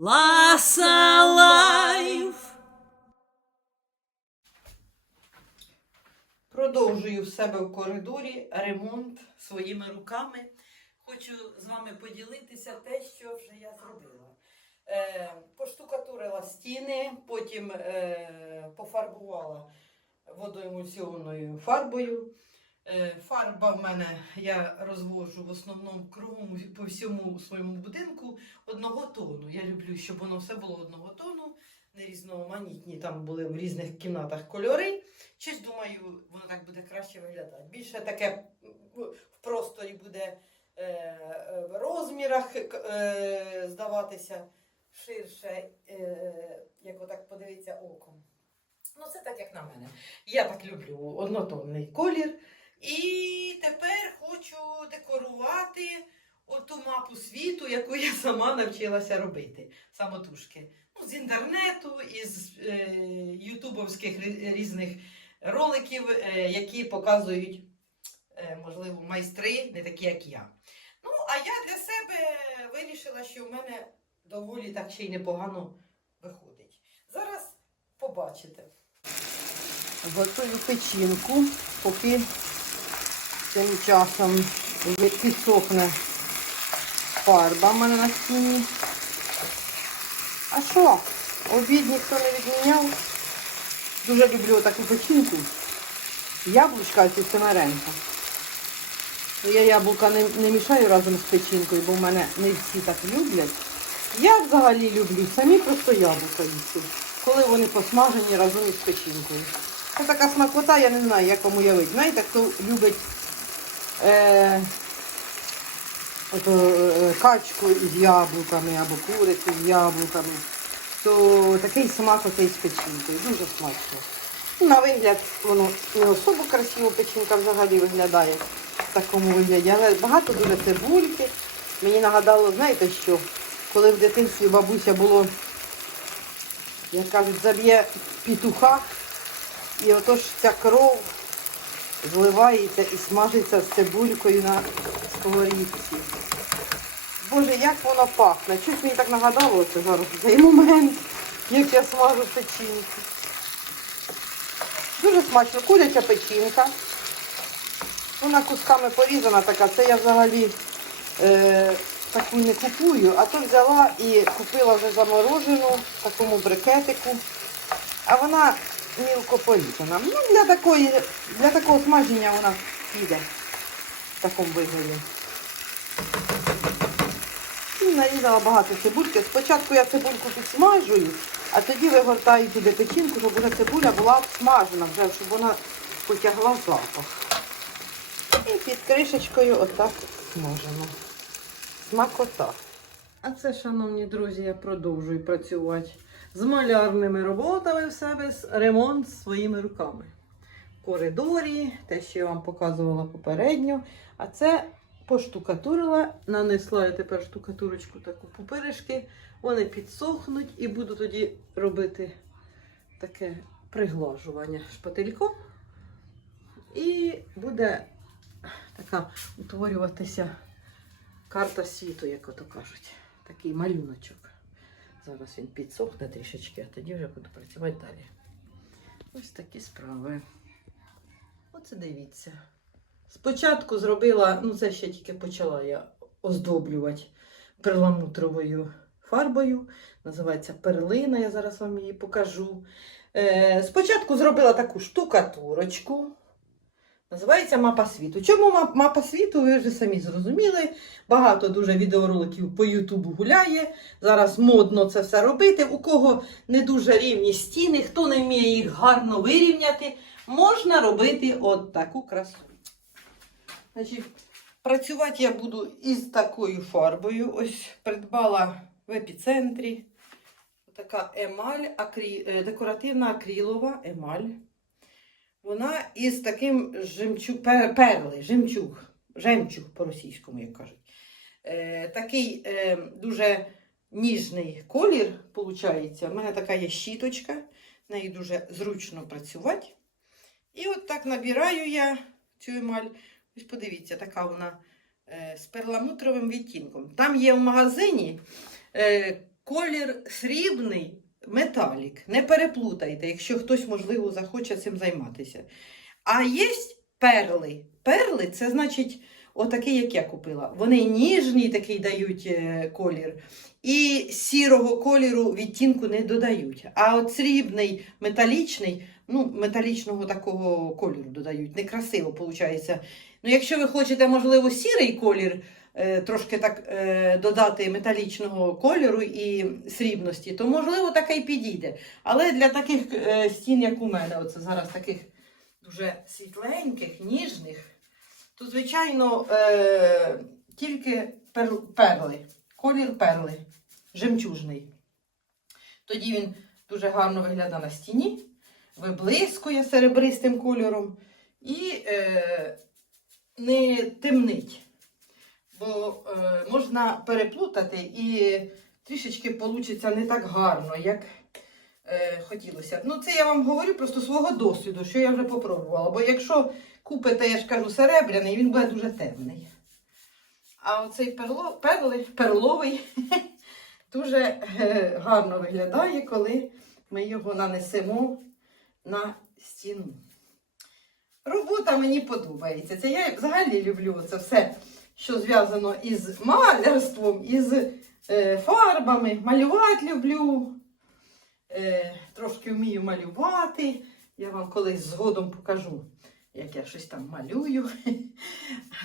Ласа Лайф. Продовжую в себе в коридорі ремонт своїми руками. Хочу з вами поділитися те, що вже я зробила. Е, поштукатурила стіни, потім е, пофарбувала водоемульсіонною фарбою. Е, Фарба в мене я розвожу в основному кругом по всьому своєму будинку одного тону. Я люблю, щоб воно все було одного тону, не різноманітні там були в різних кімнатах кольори. Щось думаю, воно так буде краще виглядати. Більше таке в просторі буде е, е, в розмірах здаватися ширше, як отак подивитися оком. Ну, це так, як на мене. Я так люблю однотонний колір. І тепер хочу декорувати оту мапу світу, яку я сама навчилася робити самотужки. Ну, з інтернету, із е, ютубовських різних роликів, е, які показують, е, можливо, майстри, не такі, як я. Ну, а я для себе вирішила, що в мене доволі так ще й непогано виходить. Зараз побачите. Готую печінку, поки тим часом підсохне фарба в мене на стіні. А що? Обід ніхто не відміняв. Дуже люблю таку печінку. Яблучка ці семеренка. Я яблука не, не мішаю разом з печінкою, бо в мене не всі так люблять. Я взагалі люблю самі просто яблука їсти, коли вони посмажені разом із печінкою. Це така смакота, я не знаю, як вам уявити. Знаєте, хто любить е, ото, е, качку із яблуками або курицю з яблуками, то такий смак отей з печінкою. Дуже смачно. На вигляд воно не особо красиво печінка взагалі виглядає в такому вигляді, але багато дуже цибульки. Мені нагадало, знаєте що, коли в дитинстві бабуся було, як кажуть, заб'є петуха, і отож ця кров зливається і смажиться з цибулькою на сковорідці. Боже, як воно пахне. Щось мені так нагадало це зараз цей момент, як я смажу печінку. Дуже смачно, куряча печінка. Вона кусками порізана така. Це я взагалі е, таку не купую, а то взяла і купила вже заморожену в такому брикетику. А вона мілко порізана. Ну, для, такої, для такого смаження вона піде в такому вигляді. І нарізала багато цибульки. Спочатку я цибульку підсмажую, а тоді вигортаю туди печінку, щоб вже цибуля була смажена, вже, щоб вона потягла запах. І під кришечкою отак смажемо. Смакота. А це, шановні друзі, я продовжую працювати з малярними роботами в себе, з ремонт своїми руками. Коридорі, те, що я вам показувала попередньо. А це поштукатурила, нанесла я тепер штукатурочку таку пупиришки, вони підсохнуть і буду тоді робити таке приглажування шпательком. І буде така утворюватися карта світу, як ото кажуть. Такий малюночок. Зараз він підсохне трішечки, а тоді вже буду працювати далі. Ось такі справи. Оце дивіться. Спочатку зробила, ну це ще тільки почала я оздоблювати перламутровою фарбою. Називається перлина, я зараз вам її покажу. Е, спочатку зробила таку штукатурочку. Називається мапа світу. Чому мапа світу? Ви вже самі зрозуміли. Багато дуже відеороликів по Ютубу гуляє. Зараз модно це все робити. У кого не дуже рівні стіни, хто не вміє їх гарно вирівняти, можна робити от таку красу. Значить, працювати я буду із такою фарбою. Ось придбала в епіцентрі. Така емаль, акрі... е, декоративна акрилова емаль. Вона із таким жемчуг, пер- перли, жемчуг, жемчуг по-російському, як кажуть. Е, такий е, дуже ніжний колір, виходить. У мене така є щіточка, нею дуже зручно працювати. І от так набираю я цю емаль. Ось подивіться, така вона е, з перламутровим відтінком. Там є в магазині е, колір срібний металік. Не переплутайте, якщо хтось, можливо, захоче цим займатися. А є перли. Перли це значить отакий, як я купила. Вони ніжний такий дають е, колір. І сірого кольору відтінку не додають. А от срібний, металічний, ну, металічного такого кольору додають. Некрасиво виходить. Ну, якщо ви хочете, можливо, сірий колір, трошки так е, додати металічного кольору і срібності, то можливо таке й підійде. Але для таких е, стін, як у мене, оце зараз таких дуже світленьких, ніжних, то, звичайно, е, тільки перли, колір перли, жемчужний. Тоді він дуже гарно виглядає на стіні, виблискує серебристим кольором і е, не темнить. Бо е, можна переплутати і трішечки вийде не так гарно, як е, хотілося. Ну, це я вам говорю просто свого досвіду, що я вже попробувала. Бо якщо купите, я ж кажу, серебряний, він буде дуже темний. А оцей перло, перли, перловий дуже е, гарно виглядає, коли ми його нанесемо на стіну. Робота мені подобається. Це я взагалі люблю це все, що зв'язано із малярством, із е, фарбами. Малювати люблю. Е, трошки вмію малювати. Я вам колись згодом покажу, як я щось там малюю.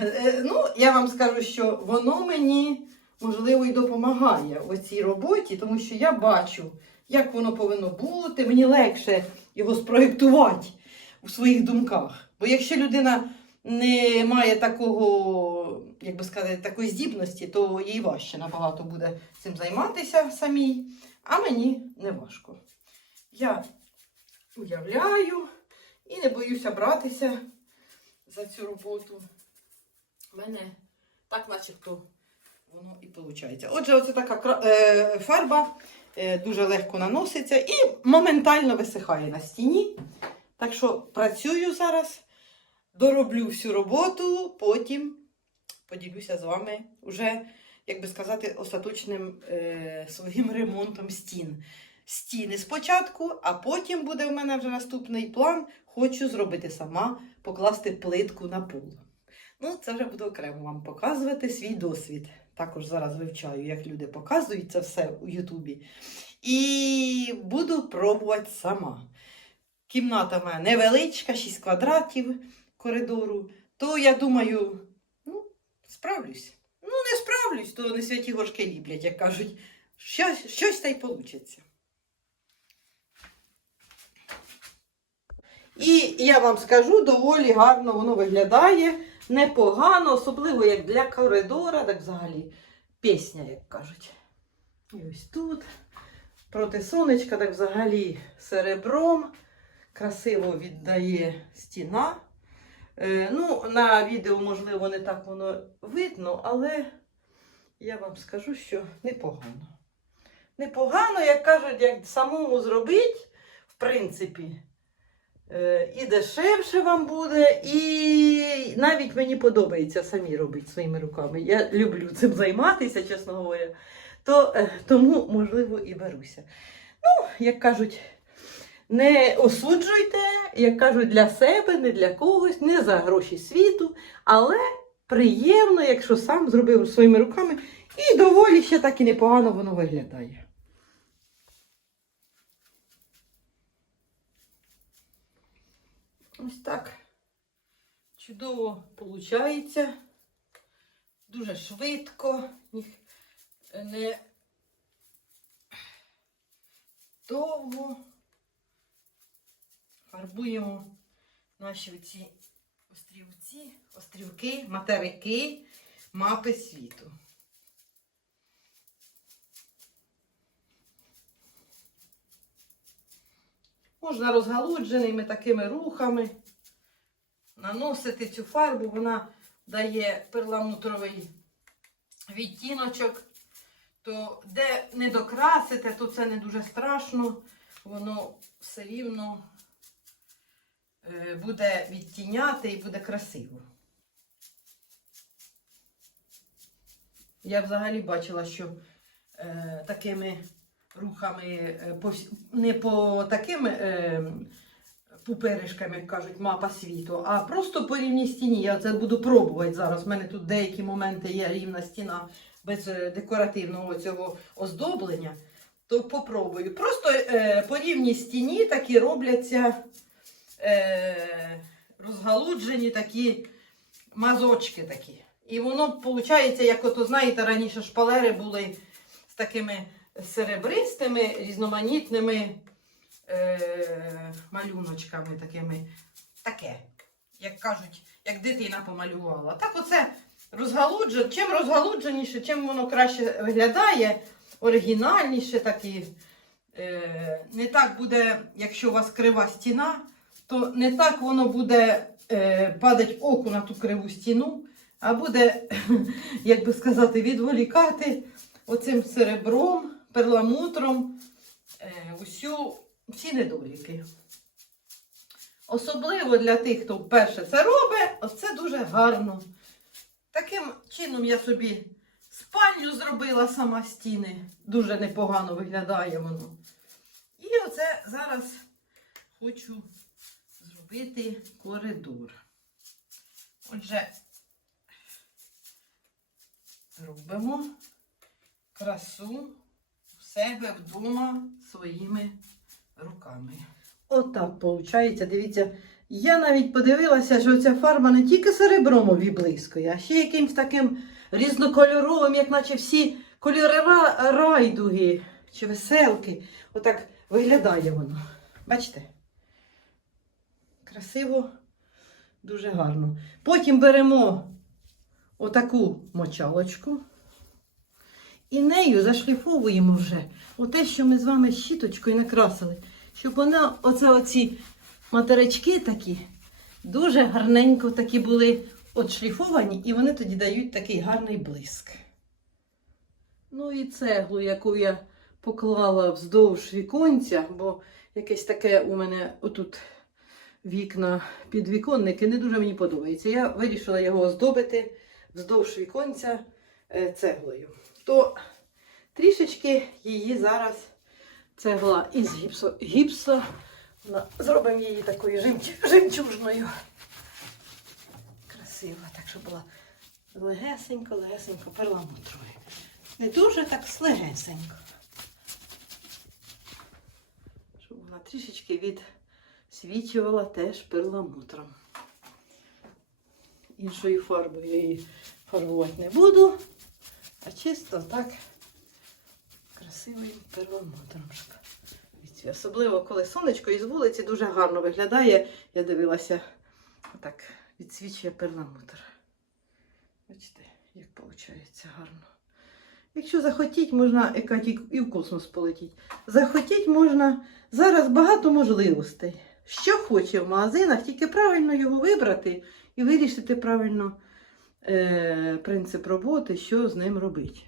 Е, ну, я вам скажу, що воно мені, можливо, і допомагає в цій роботі, тому що я бачу, як воно повинно бути. Мені легше його спроєктувати у своїх думках. Бо якщо людина не має такого, як би сказати, такої здібності, то їй важче набагато буде цим займатися самій, а мені не важко. Я уявляю і не боюся братися за цю роботу. У мене так, начебто, воно і виходить. Отже, оце така е, фарба е, дуже легко наноситься і моментально висихає на стіні. Так що працюю зараз, дороблю всю роботу, потім поділюся з вами уже, як би сказати, остаточним е, своїм ремонтом стін. Стіни спочатку, а потім буде в мене вже наступний план. Хочу зробити сама, покласти плитку на пол. Ну, це вже буду окремо вам показувати свій досвід. Також зараз вивчаю, як люди показують це все у Ютубі. І буду пробувати сама. Кімната в мене невеличка, 6 квадратів коридору. То я думаю, ну, справлюсь. Ну, не справлюсь, то не святі горшки ліплять, як кажуть. Щось, щось та й вийде. І я вам скажу, доволі гарно воно виглядає, непогано, особливо як для коридора, так взагалі пісня, як кажуть. І ось тут. Проти сонечка, так взагалі серебром. Красиво віддає стіна. Е, ну, на відео, можливо, не так воно видно, але я вам скажу, що непогано. Непогано, як кажуть, як самому зробити, в принципі. Е, І дешевше вам буде, і навіть мені подобається самі робити своїми руками. Я люблю цим займатися, чесно говоря. То, е, тому, можливо, і беруся. Ну, як кажуть, не осуджуйте, як кажуть, для себе, не для когось, не за гроші світу, але приємно, якщо сам зробив своїми руками, і доволі ще так і непогано воно виглядає. Ось так. Чудово виходить. Дуже швидко. Не довго. Фарбуємо наші оці острівці, острівки, материки, мапи світу. Можна розгалудженими такими рухами наносити цю фарбу, вона дає перламутровий відтіночок. То де не докрасите, то це не дуже страшно, воно все рівно буде відтіняти і буде красиво. Я взагалі бачила, що е, такими рухами, е, по, не по таким е, пуперишками, як кажуть, мапа світу, а просто по рівній стіні. Я це буду пробувати зараз. У мене тут деякі моменти є рівна стіна без е, декоративного цього оздоблення. То попробую. Просто е, по рівній стіні такі робляться е, розгалуджені такі мазочки такі. І воно виходить, як ото, знаєте, раніше шпалери були з такими серебристими, різноманітними е, малюночками такими. Таке, як кажуть, як дитина помалювала. Так оце розгалуджено. Чим розгалудженіше, чим воно краще виглядає, оригінальніше такі. Е, не так буде, якщо у вас крива стіна, то не так воно буде е, падати оку на ту криву стіну, а буде, як би сказати, відволікати оцим серебром, перламутром е, усю, всі недоліки. Особливо для тих, хто вперше це робить, оце дуже гарно. Таким чином я собі спальню зробила сама стіни. Дуже непогано виглядає воно. І оце зараз хочу зробити коридор. Отже, робимо красу у себе вдома своїми руками. Отак виходить, дивіться. Я навіть подивилася, що ця фарба не тільки серебром облискує, а ще якимсь таким різнокольоровим, як наче всі кольори райдуги чи веселки. Отак виглядає воно. Бачите? Красиво, дуже гарно. Потім беремо отаку мочалочку і нею зашліфовуємо вже оте, що ми з вами щіточкою накрасили, щоб вона, оце оці матерички такі, дуже гарненько такі були отшліфовані, і вони тоді дають такий гарний блиск. Ну і цеглу, яку я поклала вздовж віконця, бо якесь таке у мене отут вікна підвіконники не дуже мені подобається. Я вирішила його оздобити вздовж віконця е, цеглою. То трішечки її зараз цегла із гіпсо, гіпсо. Зробимо її такою жемчужною. Красиво, так, щоб була легесенько, легесенько перламутровою. Не дуже так слегесенько. Щоб вона трішечки відсвічувала теж перламутром. Іншою фарбою я її фарбувати не буду, а чисто так красивим перламутром. Особливо, коли сонечко із вулиці дуже гарно виглядає. Я дивилася, так відсвічує перламутр. Бачите, як виходить гарно. Якщо захотіть, можна і в космос полетіти. Захотіть можна зараз багато можливостей. Що хоче в магазинах, тільки правильно його вибрати і вирішити правильно е, принцип роботи, що з ним робити.